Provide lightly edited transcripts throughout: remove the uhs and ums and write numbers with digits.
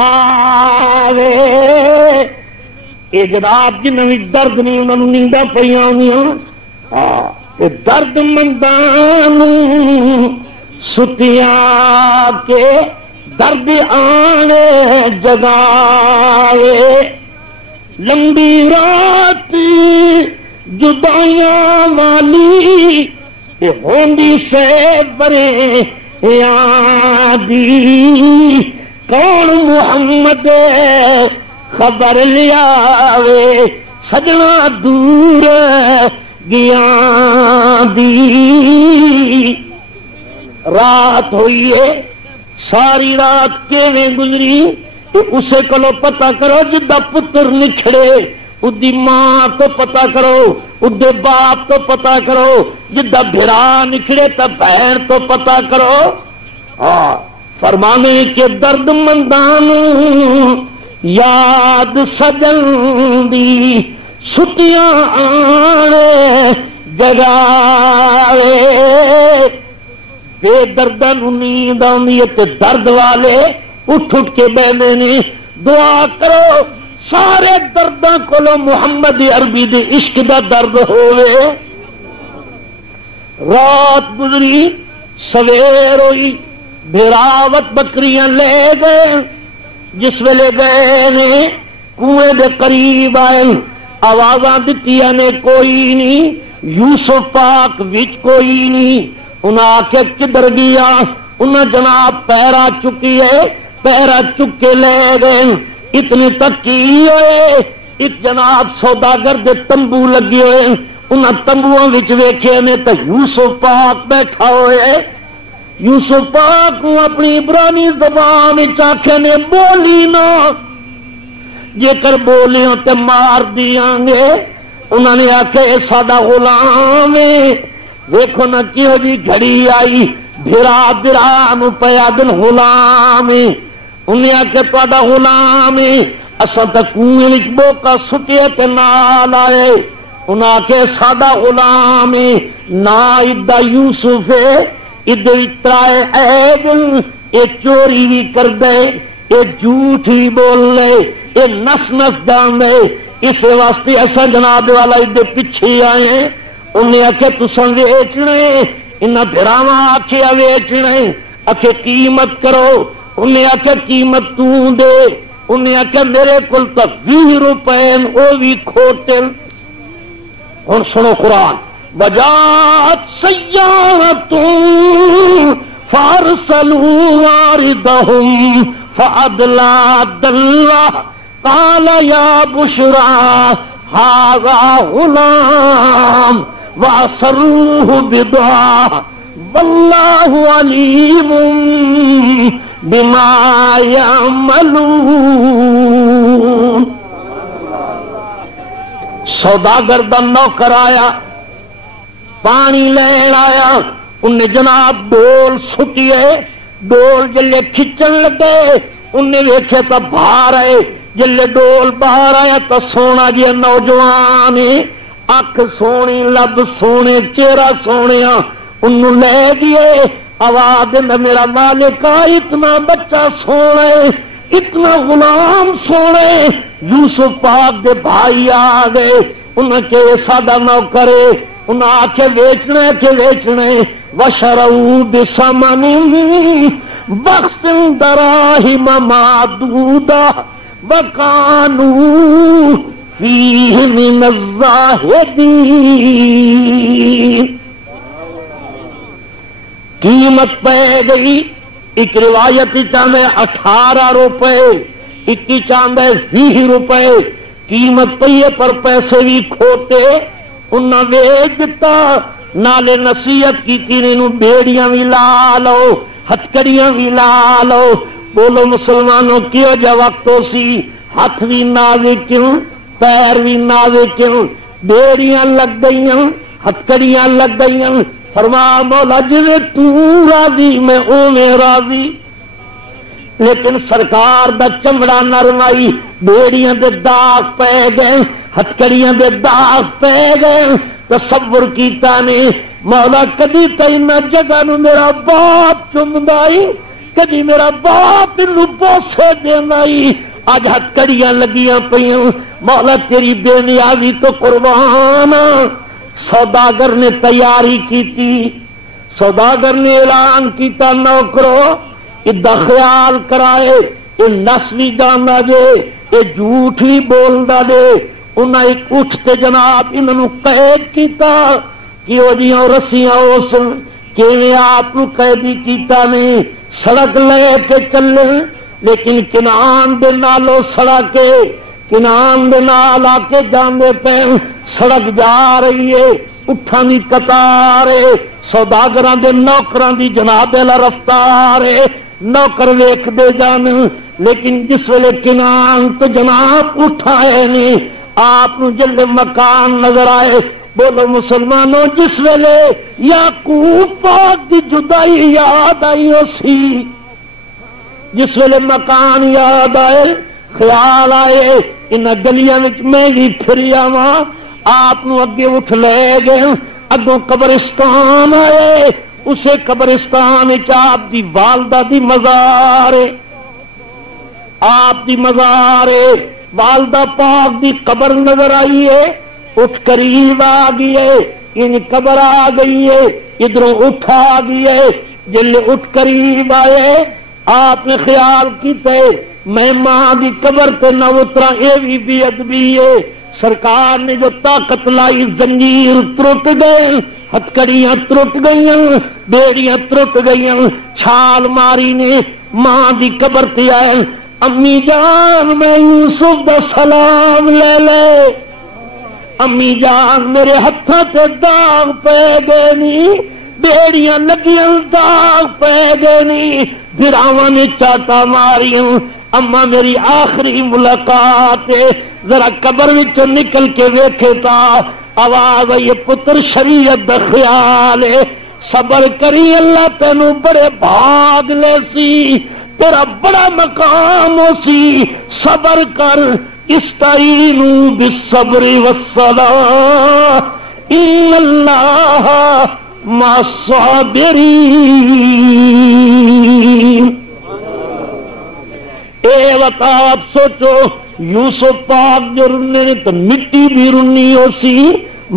آوے یہ جناب جنہوں بھی درد نہیں انہوں نے نینداں پئیاں ہوندیاں درد منداں ستیاں کے درد آنے جگائے لمبی رات جدائیاں والی ہوندی سے برے یادی کون محمد خبر لیاوے سجنا دور گیا دی رات ہوئی ہے ساری رات کیویں گزری اسے کلو پتہ کرو جدا پتر نکھڑے ادی ماں تو پتہ کرو ادے باپ تو پتہ کرو جدا بھرا نکھڑے تا بہن تو پتہ کرو فرمانے کے درد مندان یاد سجن دی ستیاں آنے جگاوے بے درداں نوں نیند آندی ہے تے درد والے اٹھ اٹھ کے بیٹھے نے دعا کرو سارے درداں کولو محمد عربی دے عشق دا درد ہوئے رات گزری سویر ہوئی بھراوت بکریاں لے گئے جس ویلے گئے نے کنویں دے قریب آئے آوازاں دتیاں نے کوئی نہیں یوسف پاک وچ کوئی نہیں انہاں آکھے کدھر گیا انہاں جناب پیرا چکی ہے پیرا چک کے لے گئے اتنی تک کی ہوئے ایک جناب سوداگر دے تمبو لگے ہوئے انہاں تمبوؤں وچ ویکھے نے تے یوسف پاک بیٹھا ہوئے یوسف پاک کو اپنی عبرانی زبان وچ آکھے نے بولی نہ جے کر بولیاں تے مار دیاں گے انہوں نے آکھے ساڈا غلام ہے دیکھو نہ کیوں جی گھڑی آئی بھرا بھرا نو پیا دل غلام ہے انہیں آکھے تہاڈا غلام ہے اساں تے کنویں وچ بوکا سٹیا تے نال آئے انہاں آکھے ساڈا غلام ہے نا ادا یوسف ہے ادھر اترائے عیب یہ چوری بھی کر دے یہ جھوٹ بھی بول لے یہ نس نس جان دے اس واسطے ایسا جناب والا ادھر پیچھے آئے ہیں انہیں آکھے تساں ویچنے انہاں بھراواں آکھیا ویچنے آکھے قیمت کرو انہیں آکھے قیمت تو دے انہیں آکھے میرے کول تو 20 روپے وہ بھی کھوٹے ہن سنو قرآن وجات سیارۃ فارسلوا واردہم فادلا دلہ قال یا بشرا ھذا غلام واسروہ بضاعۃ واللہ علیم بما یعملون سوداگر دا نوکر آیا پانی لین آیا انہیں جناب ڈول سٹیے ڈول جلے کھچن لگے انہیں ویکھے تو باہر آئے جلے ڈول باہر آیا تو سونا جی نوجوان اکھ سونی لب سونے چہرہ سونے انہوں لے گئے آواز دینا میرا مالک اتنا بچہ سونے اتنا غلام سونے یوسف پاک دے بھائی آ گئے انہیں کہ سادہ نوکرے انہیں آ کے ویچنے کے ویچنے وشروا بثمن بخس دراہم معدودہ وکانوا فیہ من الزاہدین قیمت پہ گئی ایک روایت چاندے 18 روپے ایک چاندے 20 روپے قیمت پہ پر پیسے بھی کھوتے انہاں ویچ دیتا نالے نصیحت کی تیرے بیڑیاں بھی لا لو ہتکڑیاں بھی لا لو بولو مسلمانوں کیوں جا وقت ہو سی ہاتھ بھی نازے کیوں پیر بھی نازے کیوں بیڑیاں لگ گئیاں ہتکڑیاں لگ گئیاں فرما مولا جی تو راضی میں اویں راضی لیکن سرکار دا چمڑا نرمائی بیڑیاں دے داغ پہ گئے ہتکڑیاں دے داغ پہ گئے تصور کیتا نے مولا کدی تے انہاں جگہ نو میرا باپ چمدائی کدی میرا باپ انہوں بوسے دینا ہی اج ہتکڑیاں لگیاں پئیاں مولا تیری بے نیازی تو قربان سوداگر نے تیاری کیتی سوداگر نے اعلان کیتا نوکرو ادا خیال کرائے یہ نس بھی جانا دے یہ جھوٹ بھی بولدا دے انہیں ایک اٹھتے جناب انہوں قید کیتا کہ وہ جیوں رسیاں اس کیویں آپ قیدی کیتا نہیں سڑک لے کے چلے لیکن کنان دے نالو سڑک کنان دے نال آ کے جاندے پے سڑک جا رہی ہے اٹھاں دی قطار ہے سوداگراں دے نوکراں دی جناب والا رفتار ہے نوکر ویکھ دے جان لیکن جس ویلے کنان تو جناب اٹھائے نہیں آپ جلد مکان نظر آئے بولو مسلمانوں جس ویلے یعقوب پاک دی جدائی یاد آئی اسی جس ویلے مکان یاد آئے خیال آئے ان گلیاں میں بھی پھر آواں آپ اگے اٹھ لے گئے اگوں قبرستان آئے اسے قبرستان آپ دی والدہ دی مزار آپ دی مزار والدہ پاک دی قبر نظر آئی ہے اٹھ قریب آ گئی ہے ان قبر آ گئی ہے ادھروں اٹھ آ گئی ہے جل اٹھ قریب آئے آپ نے خیال کیتے میں ماں دی قبر تے نہ اترا اے بھی بے ادبی ہے سرکار نے جو طاقت لائی زنجیر ٹوٹ گئے ہتکڑیاں ٹوٹ گئیاں بیڑیاں ٹوٹ گئیاں چھال ماری نے ماں دی قبر تے آئے امی جان میں یوسف دا سلام لے لے امی جان میرے ہتھاں تے داغ پے گئے نی بیڑیاں لگیاں داغ پے گئے نی بھراواں نے چاٹا ماریاں اما میری آخری ملاقات ہے ذرا قبر وچوں نکل کے ویکھے تا آواز آئی پتر شریعت دا خیال ہے صبر کری اللہ تینوں بڑے بھاگ لے سی تیرا بڑا مقام ہو سی صبر کر استعینوا بالصبر والصلاة ان اللہ مع الصابرین اے وقت آپ سوچو یوسف پاک جو رننے نے تو مٹی بھی رنی ہو سی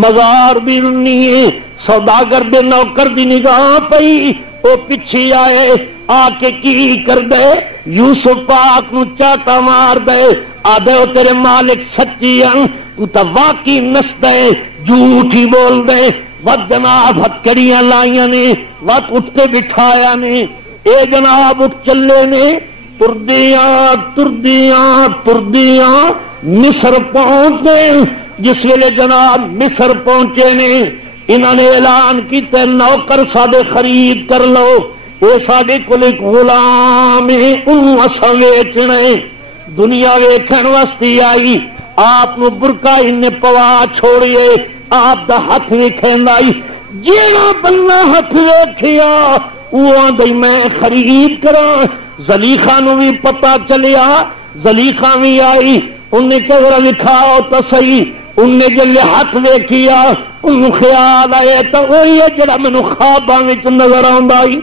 مزار بھی رنی ہے سوداگر دے نوکر دی نگاہ پئی وہ پیچھے آئے آ کے کی کر دے یوسف پاک نو چاٹا مار دے آدھے وہ تیرے مالک سچی ہیں تو تا واقعی نس دے جھوٹ ہی بول دے وقت جناب ہتکڑیاں لائیاں نے وقت اٹھتے بٹھایا نے اے جناب اٹھ چلے نے تردیاں تردیاں تردیاں مصر پہنچ گئے جس ویلے جناب مصر پہنچے نے انہوں نے اعلان کیتے نوکر ساڈے خرید کر لو یہ ساڈے کول ایک غلام ہے انہوں اساں ویچنا ہے دنیا ویکھن واسطے آئی آپ نو برقع نے پوا چھوڑیے آپ دا ہاتھ ویکھیندا آئی جیڑا بندہ ہاتھ ویکھیا وہ آندی میں خرید کراں زلیخا نو بھی پتہ چلیا زلیخا بھی آئی انہیں کہا لکھاؤ تو صحیح انہیں جلے ہاتھ ویکھیا انہوں خیال آئے تو وہی ہے جڑا مینوں خواباں وچ نظر آندا آئی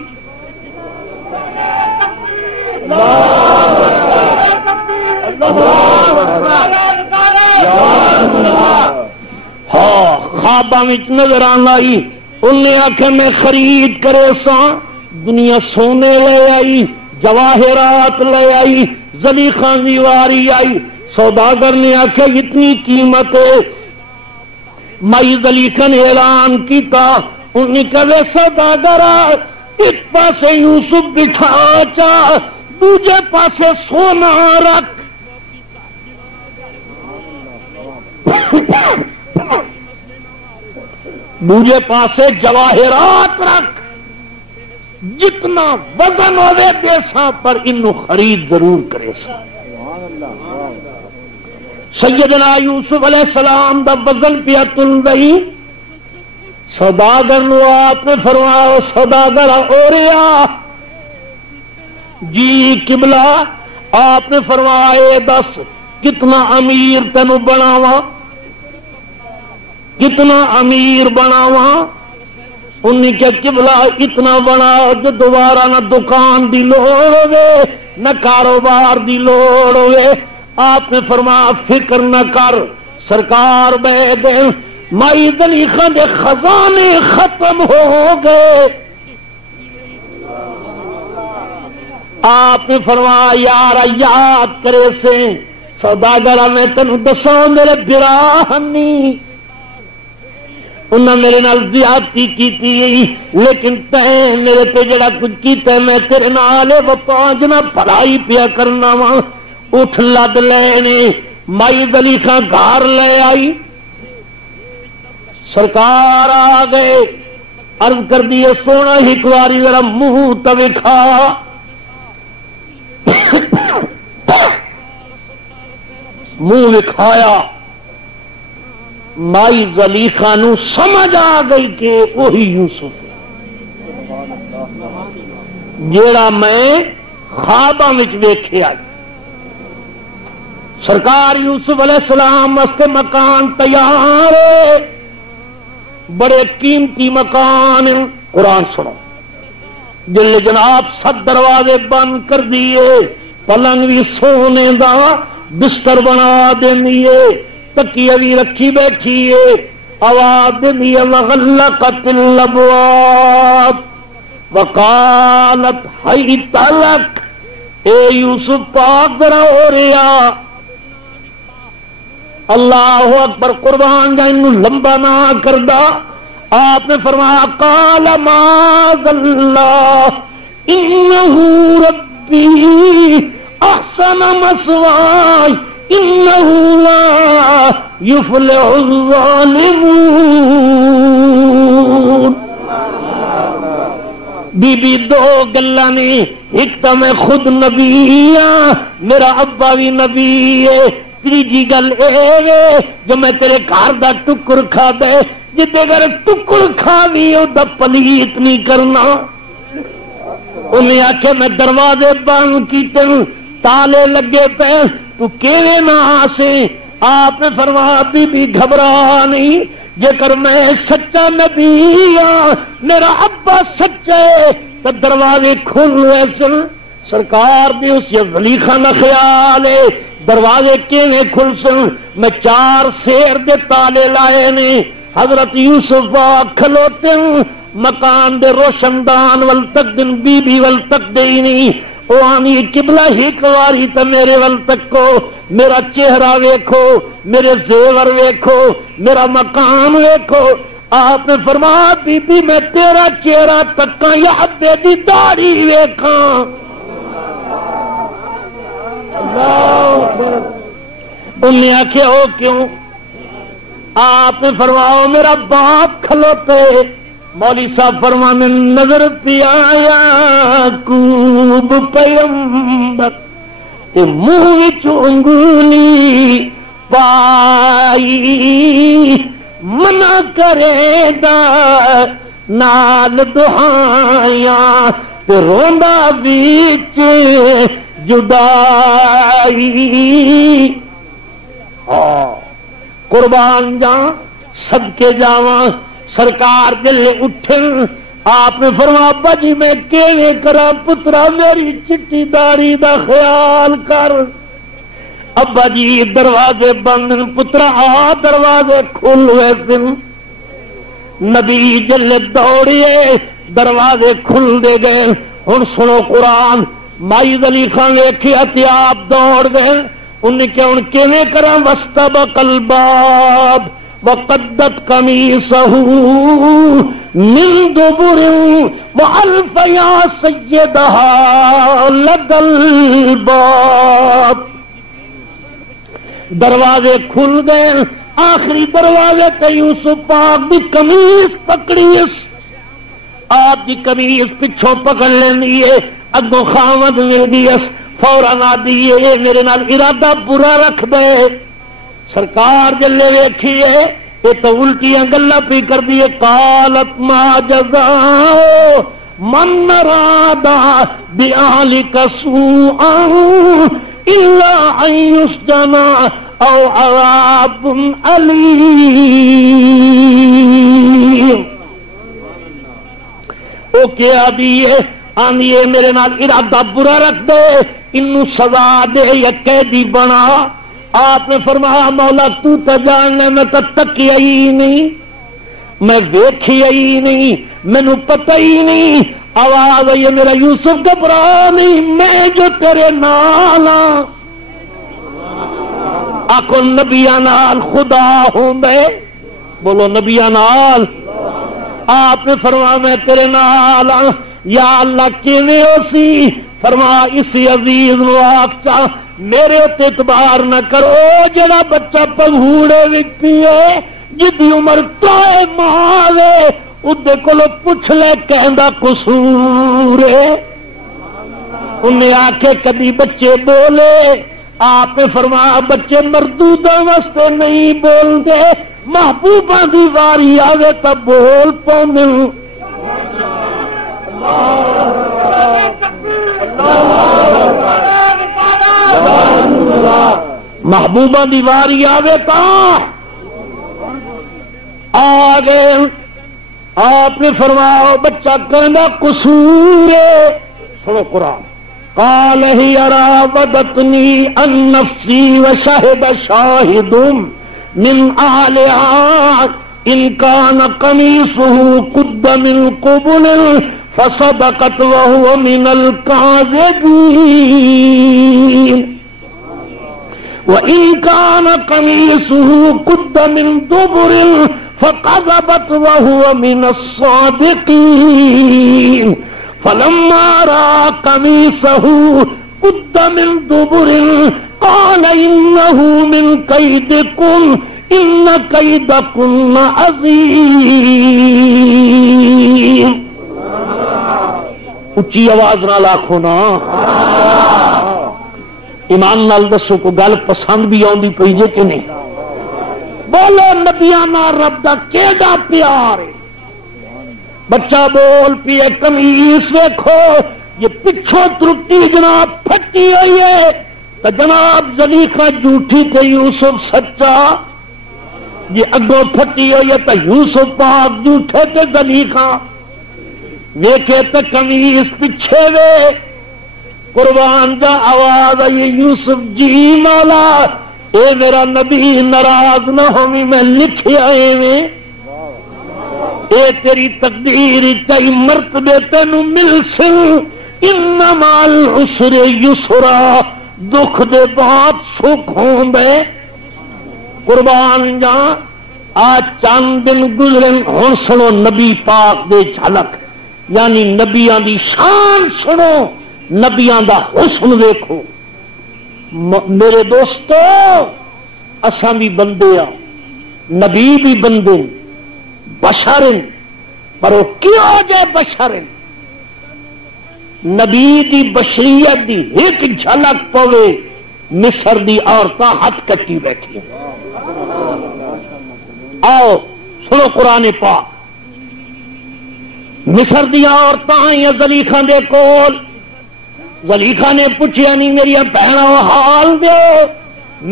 ہاں خواباں وچ نظر آندا آئی انہیں آکھے میں خرید کرے ساں دنیا سونے لے آئی جواہرات لے آئی زلیخا دی واری آئی سوداگر نے آخیا اتنی قیمت ہے مائی زلیخا نے اعلان کیتا انہیں کہے سوداگر ایک پاسے یوسف بٹھا چا دوجے پاسے سونا رکھ دوجے پاسے جواہرات رکھ جتنا وزن ہوئے دیساں پر انہوں خرید ضرور کرے سا سیدنا یوسف علیہ السلام دا وزن پیا تل گئی سوداگر نو آپ نے فرمایا سوداگر اوریا جی قبلہ آپ نے فرمایا دس کتنا امیر تینو بناواں کتنا امیر بناواں انہیں کیا قبلہ اتنا بنا جو دوبارہ نہ دکان دی لوڑ ہوئے نہ کاروبار دی لوڑ ہوئے. آپ نے فرمایا فکر نہ کر سرکار بے دے مائی زلیخا دے خزانے ختم ہو گئے. آپ نے فرمایا یار یاد کرے سے سوداگر میں تینوں دساں میرے براہنی انہاں میرے نال زیادتی کیتی لیکن تیں میرے تے جڑا کچھ کیتا میں تیرے نال وپاج نہ بھلائی پیا کرنا وا. اٹھ لد لینے مائی زلیخا گھر لے آئی. سرکار آ گئے عرض کر دیے سونا ایک واری ذرا منہ تو وکھا. منہ وکھایا. مائی زلیخا نو سمجھ آ گئی کہ وہی یوسف جیڑا میں خواباں وچ ویکھیا. سرکار یوسف علیہ السلام واسطے مکان تیار ہے بڑے قیمتی مکان. قرآن سنو جل جناب 7 دروازے بند کر دیے پلنگ بھی سونے دا بستر بنا دیے تکیہ بھی رکھی بیٹھی ہے آواز دی وغلقت الابواب وقالت حیت لک. اے یوسف پاک ذرا ہو رہا اللہ اکبر قربان جائیں لمبا نہ کردا. آپ نے فرمایا قال معاذ اللہ انہ ربی احسن مثواي انه لا يفلح الظالمون. بی بی دو گلا نے ایک تو میں خود نبی ہاں میرا ابا بھی نبی ہے. تیجی گل اے جو میں تیرے گھر دا ٹکر کھا دے جدے گھر ٹکر کھا بھی او دا پلیت نہیں کرنا. انہیں آکھے میں دروازے بند کیتے تالے لگے پے تو کیویں نہ آسے. آپ نے فرمایا بی بی گھبرا نہیں جے کر میں سچا نبی ہاں میرا ابا سچا ہے تو دروازے کھل ہوئے سن. سرکار دی اس زلیخا نہ خیال ہے دروازے کیویں کھل سن. میں 4 سیر دے تالے لائے نے. حضرت یوسف کھلوتے مکان دے روشن دان ول تک دن بی بی ول تک دے ہی نہیں. او آنی قبلہ ایک واری تو میرے ول تک کو میرا چہرہ ویکھو میرے زیور ویکھو میرا مکان ویکھو. آپ نے فرمایا بی بی میں تیرا چہرہ تکاں یا ابے دی داڑھی ویکھاں. انہیں آخیا ہو کیوں. آپ نے فرمایا میرا باپ کھلوتے. مولوی صاحب فرمانے نظر پیا یعقوب پیغمبر تے منہ وچ انگلی پائی منع کرے دا نال دعائیاں تے روندا وچ جدائی. قربان جاں صدقے جاواں. سرکار جلے اٹھن آپ نے فرمایا ابا جی میں کیویں کراں پترا میری چٹی داڑھی دا خیال کر. ابا جی دروازے بند پترا آ دروازے کھل ہوئے سن. نبی جلے دوڑے دروازے کھل دے گئے. ہن سنو قرآن. مائی زلیخا ویکھیا تے آپ دوڑ گئے. انہیں کیا ہن کیویں کراں واستبق الباب وقدت قمیصه من دبر وألف يا سيدها لدى الباب. دروازے کھل گئے. آخری دروازے تے یوسف پاک دی قمیص پکڑی. آپ دی قمیص پچھوں پکڑ لینی ہے اگوں خاوند مل گئی. فوراً آدھی ہے میرے نال ارادہ برا رکھ دے. سرکار جلے ویکھیے یہ تو الٹیاں گلا پی کر دیے. قالت ما جزاء من اراد بأهلك سوءا الا ان يسجن او عذاب الیم. او کیا دیے آنیے میرے نال ارادہ برا رکھ دے انو سزا دے یا قیدی بنا. آپ نے فرمایا مولا تو تا جاننے میں تو تکیا ہی نہیں, میں ویکھیا ہی نہیں, مینوں پتہ ہی نہیں. آواز آئی میرا یوسف گھبرا نہیں, میں جو تیرے نال ہاں. آخو نبیاں نال خدا ہوں میں, بولو نبیاں نال. آپ نے فرمایا میں تیرے نال ہاں. یا اللہ کیویں ہو سی؟ فرما اسی عزیز نو آکھا میرے تے اعتبار نہ کرو جڑا بچہ پگھوڑے وچ پیے جدی عمر توئے ماوے اودے کولو پوچھ لے کہندا قصور ہے. انہیں آکھے کبھی بچے بولے. آپ نے فرمایا بچے مردوداں واسطے نہیں بولدے, محبوباں دی واری آوے تا بول پاوندے. محبوبہ دی واری آوے تا آ گئے. آپ نے فرمایا بچہ کہنا قصور ہے. سنو قرآن قال ہی راودتنی عن نفسی وشہد شاہد من اہلہا ان کان قمیصہ قد من قبل فصدقت وهو من الكاذبين وإن كان قميصه قد من دبر فكذبت وهو من الصادقين فلما رأى قميصه قد من دبر قال إنه من كيدكم إن كيدكن عظيم. اچھی آواز نہ لاکھو نا, ایمان نال دسو کو گل پسند بھی آندی پئی جے کہ نہیں؟ بولو نبیاں نال رب دا کیڑا پیار ہے. بچہ بول پیے قمیص ویکھو یہ پچھوں ترٹی جناب پھٹی ہوئی ہے تو جناب زلیخا جھوٹی تے یوسف سچا, یہ اگوں پھٹی ہوئی ہے تو یوسف پاک جھوٹے تے زلیخا. ویکھے تو قمیص پیچھے وے قربان جا آواز آئی یوسف جی مولا اے میرا نبی ناراض نہ ہوئی میں لکھیا میں اے تیری تقدیر چاہی مرتبے تینوں مل سن. انما العسر یسرا دکھ دے بعد سکھ ہوں بے قربان جا. آج چند دن گزرن ہن سنو نبی پاک دے جھلک یعنی نبیاں دی شان سنو, نبیاں دا حسن دیکھو. میرے دوستو اساں بھی بندے ہاں, نبی بھی بندے بشر پر وہ کیوں جے بشر نبی دی بشریت دی ایک جھلک پوے مصر دی عورتاں ہاتھ کٹی بیٹھی. آؤ سنو قرآن پاک. مصر دیا عورتاں آئیں زلیخا دے کول. زلیخا نے پوچھیا نہیں میری بہنوں حال دیو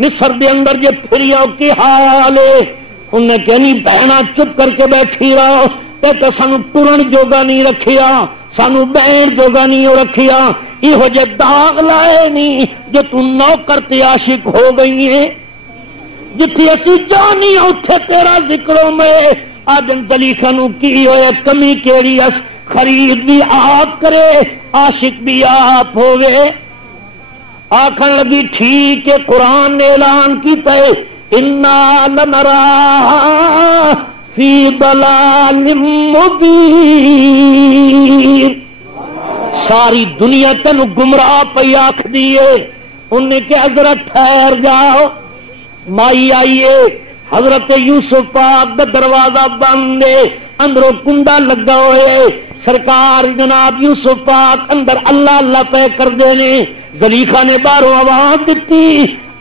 مصر دے اندر جے پھریاں کی حال ہے. انہیں کہنی بہنا چپ کر کے بیٹھی رہو تے تو سانو ٹرن جوگا نہیں رکھیا, سانو بہن جوگا نہیں رکھیا. یہ جے داغ لائے نہیں جو تو نوکر تے عاشق ہو گئی ہے جتھے اسی جانی اتھے تیرا ذکروں میں. آدم زلیخا نو کی ہوئے کمی کیڑی اس خرید بھی آپ کرے عاشق بھی آپ ہوئے. آکھن لگی ٹھیک ہے قرآن نے اعلان کیتا ہے انا لنراہا فی ضلال مبین. ساری دنیا تینوں گمراہ پئی آکھ دیے. انہیں کہ حضرت ٹھہر جاؤ. مائی آئیے حضرت یوسف پاک دا دروازہ بند ہے اندروں کنڈا لگا ہوئے. سرکار جناب یوسف پاک اندر اللہ اللہ پہ کر دینے. زلیخا نے باہروں آواز دیتی.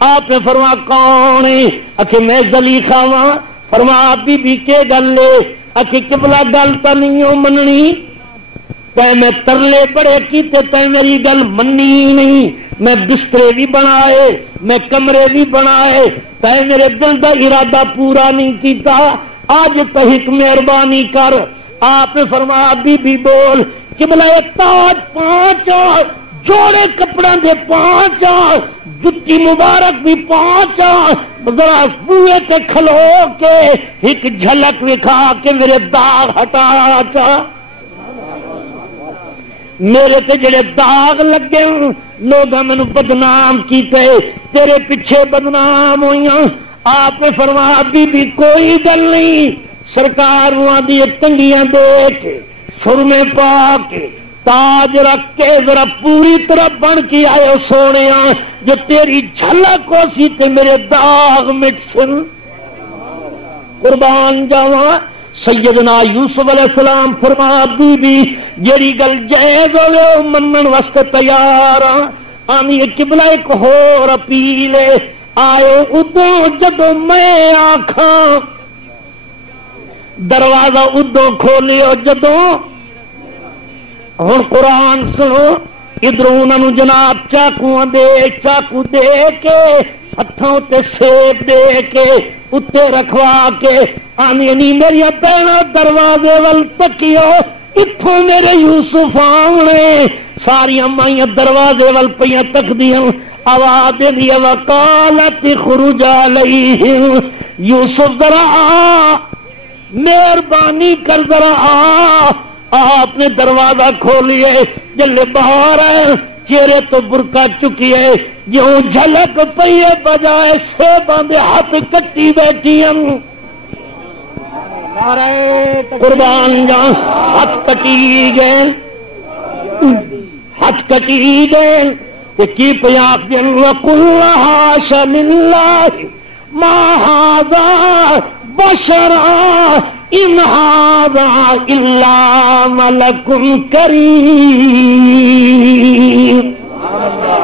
آپ نے فرما کون ہے؟ اکھے میں زلیخا ہاں. فرما بی بی کے گل لے. اکھے قبلہ گل تا نہیں ہو مننی تے میں ترلے بڑے کیتے تے میری گل منی نہیں. میں بسترے بھی بنائے میں کمرے بھی بنائے تے میرے دل دا ارادہ پورا نہیں کیتا. آج تہک مہربانی کر آپ نے فرمایا بی بی بول قبلہ تاج 5 جوڑے کپڑا دے 5 جتی مبارک بھی 5 ذرا بوئے تے کھلو کے ایک جھلک دکھا کے میرے داغ ہٹا چا میرے تے جڑے داغ لگے لوگ مینوں بدنام کیتے تیرے پیچھے بدنام ہوئیاں آپ نے فرمایا بی بی کوئی گل نہیں سرکار دی تنگیاں دے کے سرمے پا کے تاج رکھ کے ذرا پوری طرح بن کے آئے سونے جو تیری جھلک ہو سی تے میرے داغ مٹ سن قربان جاواں سیدنا یوسف علیہ السلام فرما بی بی جیڑی گل جائز ہوے منن واسطے تیار آمی قبلہ ایک ہور اپیل آئے ادوں جدوں میں آکھاں دروازہ ادوں کھولیو جدوں ہن قرآن سنو ادھروں انہوں جناب چاقو دے کے ہتھوں تے سیب دے کے اتنے رکھوا کے آنی میری پہنا دروازے ول تکیو اتوں میرے یوسف آنے ساریا مائیاں دروازے ول پہ تکدیاں آواز دی وقالت خروج علیہم یوسف ذرا آ مہربانی کر ذرا آ آپ نے دروازہ کھولیے جلے باہر چہرے تو برقع چکی ہے جوں جھلک پئیے بجائے سیباں دے ہاتھ کٹی بیٹھی قربان جان ہاتھ کٹی گئے کہ کی پیاف دین وقل حاش للہ ما ھذا بشرا ان ھذا الا ملک کریم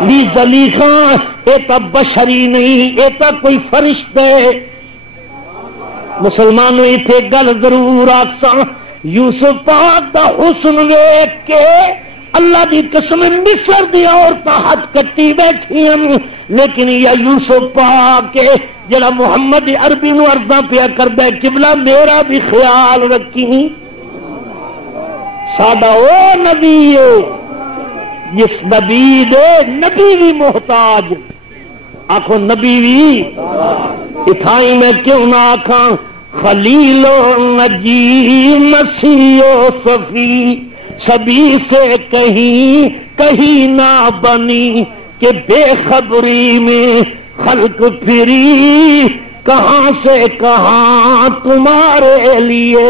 لی زلیخا اے تا بشری نہیں اے تا کوئی فرشتے مسلمانوں اتنے گل ضرور آکساں یوسف پاک دا حسن ویکھ کے اللہ دی قسم مصر دی عورتاں ہاتھ کٹی بیٹھی ہیں لیکن یا یوسف پاک کے جڑا محمد عربی نو عرضاں پیا کردا ہے قبلہ میرا بھی خیال رکھی ساڈا او نبی ہے جس نبی دے نبی بھی محتاج آخو نبی بھی اتھائی میں کیوں نہ آکھاں خلیل و نجی مسیح و صفی سبھی سے کہیں نہ بنی کہ بے خبری میں خلق پھری کہاں سے کہاں تمہارے لیے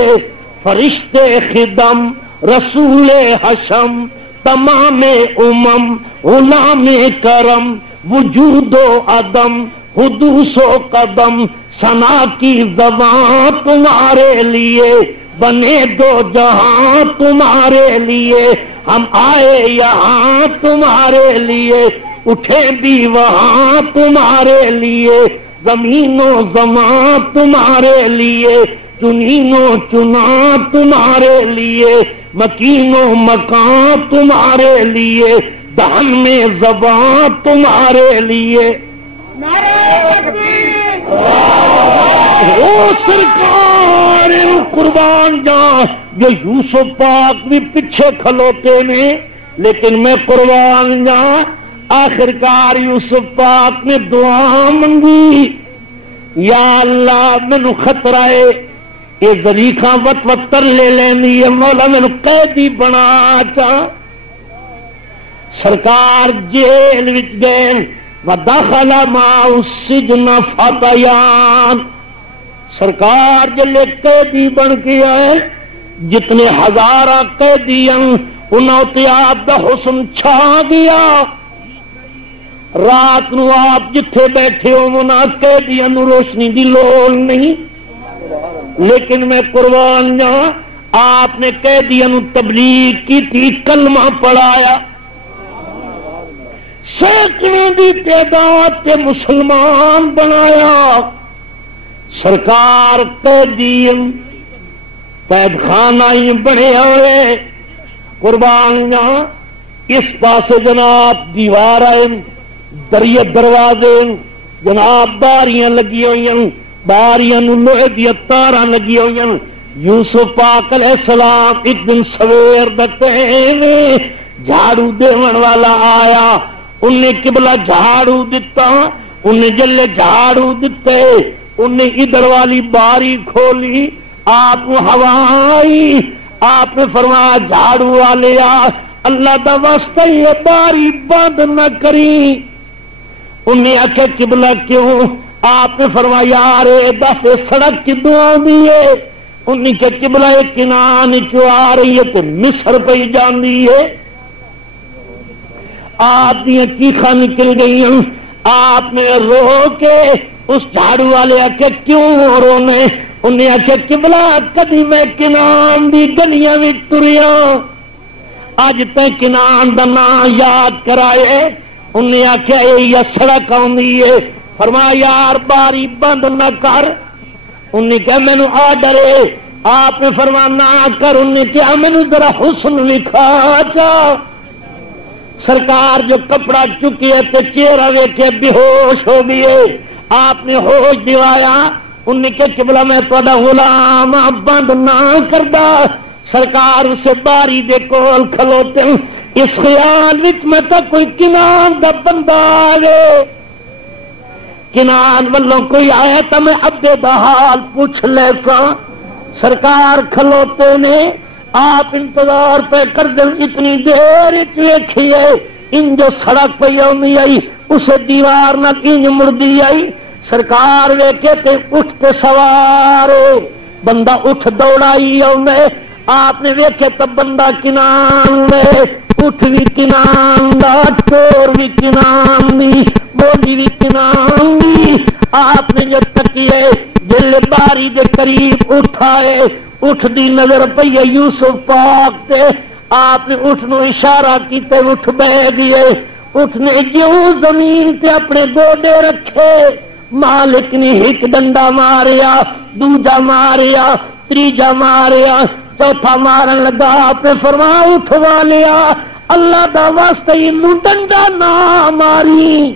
فرشتے خدم رسول حشم تمام امم غلام کرم وجود و عدم حدوث و قدم ثنا کی زبان تمہارے لیے بنے دو جہاں تمہارے لیے ہم آئے یہاں تمہارے لیے اٹھے بھی وہاں تمہارے لیے زمین و زمان تمہارے لیے چنین و چنا تمہارے لیے مکین و مکان تمہارے لیے دہن میں زبان تمہارے لیے او سرکار قربان جان جو یوسف پاک بھی پیچھے کھلوتے نے لیکن میں قربان جان آخرکار یوسف پاک نے دعا منگی یا اللہ مینو خطرہ ہے یہ ذریخاں وت وتر لے لینی ہے مولا مینو قیدی بنا چا سرکار جیل وچ گئے ودخل مع السجن فتیان سرکار جلے قیدی بن کے آئے جتنے ہزاراں قیدی ہیں انہاں تے آپ دا حسن چھا گیا رات نو آپ جتھے بیٹھے ہو انہاں قیدیاں نو روشنی دی لوڑ نہیں لیکن میں قربان جاواں آپ نے قیدیاں نو تبلیغ کی تھی کلمہ پڑھایا سینکڑوں دی تعداد تے مسلمان بنایا سرکار قیدی قید خانہ بنے ہوئے قربان جاواں اس پاس جناب دیوار دریا دروازے جناب باریاں لگی ہوئی باریاں لوہے دیا تاراں لگی ہوئی یوسف پاک علیہ السلام ایک دن سویر دے جھاڑو دیون والا آیا، انہیں قبلہ جھاڑو دیتا، انہیں جلے جھاڑو دیتے، انہیں ادھر والی باری کھولی، آپ ہوا آئی، آپ نے فرمایا جھاڑو والے آ، اللہ دا واسطہ یہ باری بند نہ کری۔ انہیں آخیا قبلہ کیوں؟ آپ نے فرمایا یار دس سڑک کدوں آندی ہے؟ انہیں کہ قبلہ کنان چو آ رہی ہے تو مصر پہ جاندی ہے۔ آپ دیا چیخاں نکل گئی، آپ نے رو کے اس جھاڑو والے آخیا کیوں رونے؟ انہیں آخیا قبلہ کدی میں کنان دی گلیاں وچ ٹریا، اج تے کنان دا نام یاد کرائے۔ انہیں آخیا یہ سڑک آندی ہے، فرمایا یار باری بند نہ کر۔ انہیں کہا مینو آڈر ہے، آپ نے فرمایا نہ کر۔ انہیں کہا مینو ذرا حسن لکھا چا۔ سرکار جو کپڑا چکی ہے تے چہرہ ویکھے بے ہوش ہو گئے، آپ نے ہوش دوایا۔ انہیں کہا قبلہ میں تہاڈا غلام بند نہ کردا۔ سرکار اسے باری دے کول کھلوتے، اس خیال وچ میں تو کوئی کنان دا بندہ آ گئے، کنان والوں کوئی آیا تو میں ابے دا حال پوچھ لے سا۔ سرکار کھلوتے نے، آپ انتظار پہ کر دیں، اتنی دیر ویکھیے ان جو سڑک پہ آئی آئی اسے دیوار نہ انج مردی آئی۔ سرکار ویکھے تے اٹھتے سوار بندہ اٹھ دوڑائی آئے، آپ نے ویکھے تو بندہ کنان میں اٹھ بھی کنان دا، چور بھی کنان دی، بولی بھی کنان دی۔ آپ نے جو تکیے جل باری دے قریب اٹھائے، اٹھ دی نظر پئی یوسف پاک تے، آپ نے اٹھ نو اشارہ کیتے، اٹھ بہ گئے۔ اٹھ نے جو زمین تے اپنے گوڈے رکھے، مالک نے ایک ڈنڈا ماریا، دوجا ماریا، تیجا ماریا، چوتھا مارن لگا۔ آپ نے فرمایا اٹھوا لیا، اللہ دا واسطہ انہوں ڈنڈا نہ ماری،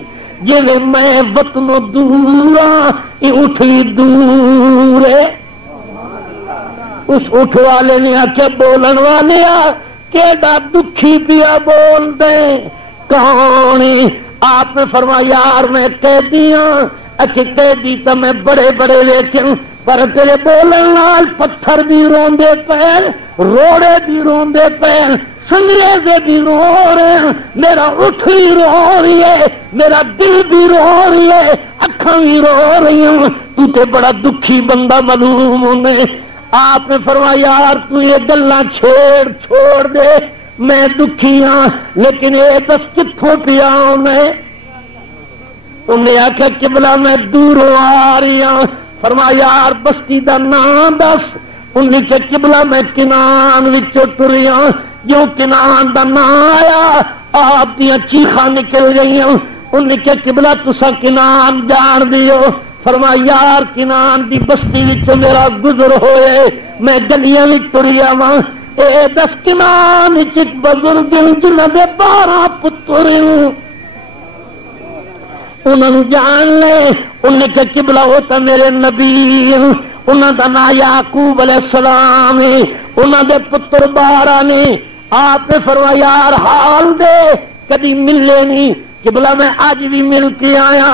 جی میں وطنوں دور ہاں، یہ اٹھ بھی دور ہے۔ اس اٹھ والے نے آخیا بولن والے کیڑا دکھی پیا بول دے کون؟ آپ نے فرمایا یار میں قیدی ہاں۔ اچھے قیدی تو میں بڑے بڑے لیکن پر تیرے بولن نال پتھر بھی روندے پے، روڑے بھی روندے پے، سنگریزے بھی رو رہے ہیں، میرا اٹھ بھی رو رہی ہے، میرا دل بھی رو رہی ہے، اکھاں بھی رو رہی ہیں، تو تے بڑا دکھی بندہ معلوم ہونے۔ آپ نے فرمایا یار تو یہ گلاں چھوڑ دے، میں دکھی ہاں لیکن یہ دس کتھوں پیا انہیں؟ انہیں آخیا قبلہ میں دوروں آ رہی ہوں۔ فرمایا یار بستی دا نام دس۔ انہیں کہ قبلہ میں کنان وچوں ٹری ہوں، جو کنان دا نام آیا آپ دیاں چیخاں نکل گئی ہوں۔ انہیں کہ قبلہ تسا کنان جان دیو۔ فرمایا یار کنان دی بستی وچ میرا گزر ہوئے، میں گلیاں وچ ٹریا وا، اے دس کنان وچ بزرگ جنہاں دے 12 پتر انہوں جان لے۔ انہیں کہ قبلہ ہوتا میرے نبی، انہوں دا نام یعقوب علیہ السلام ہے، انہوں دے پتر 12 نے۔ آپ نے فرمایا یار حال دے کدی ملے نہیں، قبلہ میں آج بھی مل کے آیا۔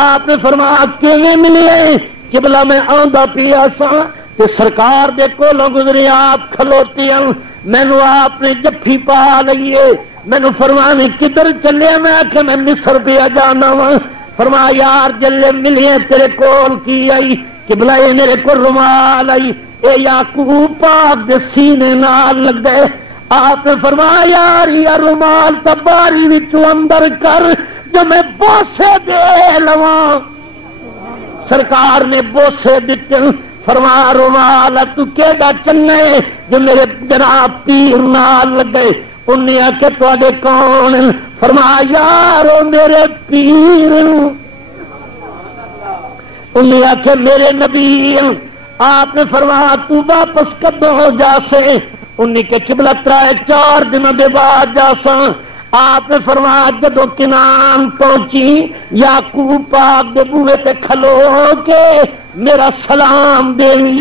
آپ نے فرمایا کیویں ملے؟ قبلہ میں آندا پیا سا تے سرکار دے کولوں گزرے، آپ کھلوتے ہیں، مینو آپ نے جفی پا لئیے، مینو فرمانے کدھر چلے؟ میں آخیا میں مصر پہ جانا وا۔ فرمایا یار جلے ملیے تیرے کول کی آئی؟ قبلہ یہ میرے کو رومال آئی، اے یعقوب پاک دے سینے نال لگ گئے۔ آپ نے فرمایا یار یہ رومال تباری وچوں اندر کر جو میں بوسے دے لواں۔ سرکار نے بوسے دیتے۔ فرمایا رومال تو کیڑا چنے جو میرے جناب پیر نال لگ گئے؟ انہیں آ کے تواڈے کون؟ فرمایا یارو میرے پیر۔ انہیں آ کے میرے نبی۔ آپ نے فرمایا تو واپس کب ہو جا سے؟ انہیں کے قبلہ 3-4 دنوں دے بعد جا سا۔ آپ نے فرمایا جدو کنان پہنچی یعقوب پاک دے بوئے تے کھلو کے میرا سلام دینی۔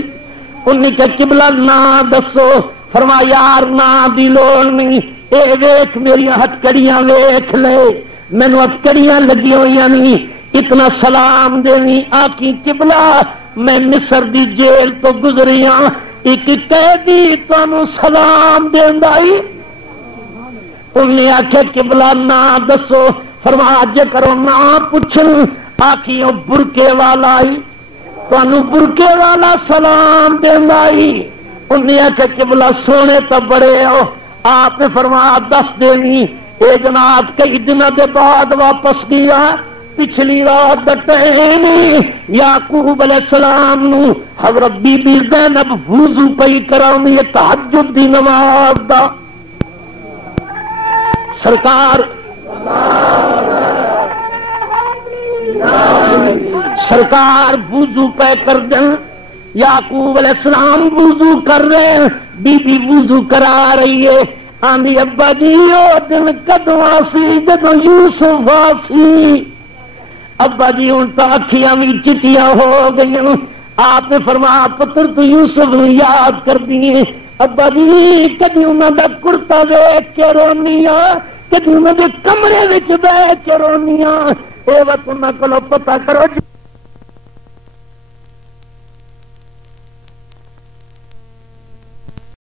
انہیں کہ قبلہ نہ دسو، فرمایا یار نہ دی لوڑ نہیں، اے ویکھ میری ہتھکڑیاں ویکھ لے، مینوں ہتھکڑیاں لگی ہوئی نہیں، اتنا سلام دینی آکی قبلہ میں مصر دی جیل تو گزری ہاں، ایک قیدی تانوں سلام دیندا ہی۔ انہیں آکھے قبلہ نہ دسو، فرمایا جے کرو نہ پوچھن، آکھیو برکے والا ہی تانوں برکے والا سلام دیندا ہی۔ انہیں آکھے قبلہ سونے تو بڑے ہو، آپ نے فرمایا دس دینی، اے جناب کئی دنوں دے بعد واپس گیا، پچھلی رات ٹائم یعقوب علیہ السلام نو حضرت بی بی زینب وضو پئی کراونی تہجد دی نماز دا، سرکار وضو پہ کر دیں، یعقوب علیہ السلام وضو کر رہے ہیں، بی بی وضو کرا رہی ہے، آندھی ابا جی او دن کدوں آسی جدوں یوسف آسی، ابا جی ہوں تو اکھیاں بھی چٹیاں ہو گئی، آپ نے فرمایا پتر تو یوسف نو یاد کر دیے، ابا جی کدی انہوں دا کرتا دیکھ کے رونیاں، کدی انہوں دے کمرے وچ بیٹھ کے رونیاں، اے وقت انہوں کو پتہ کرو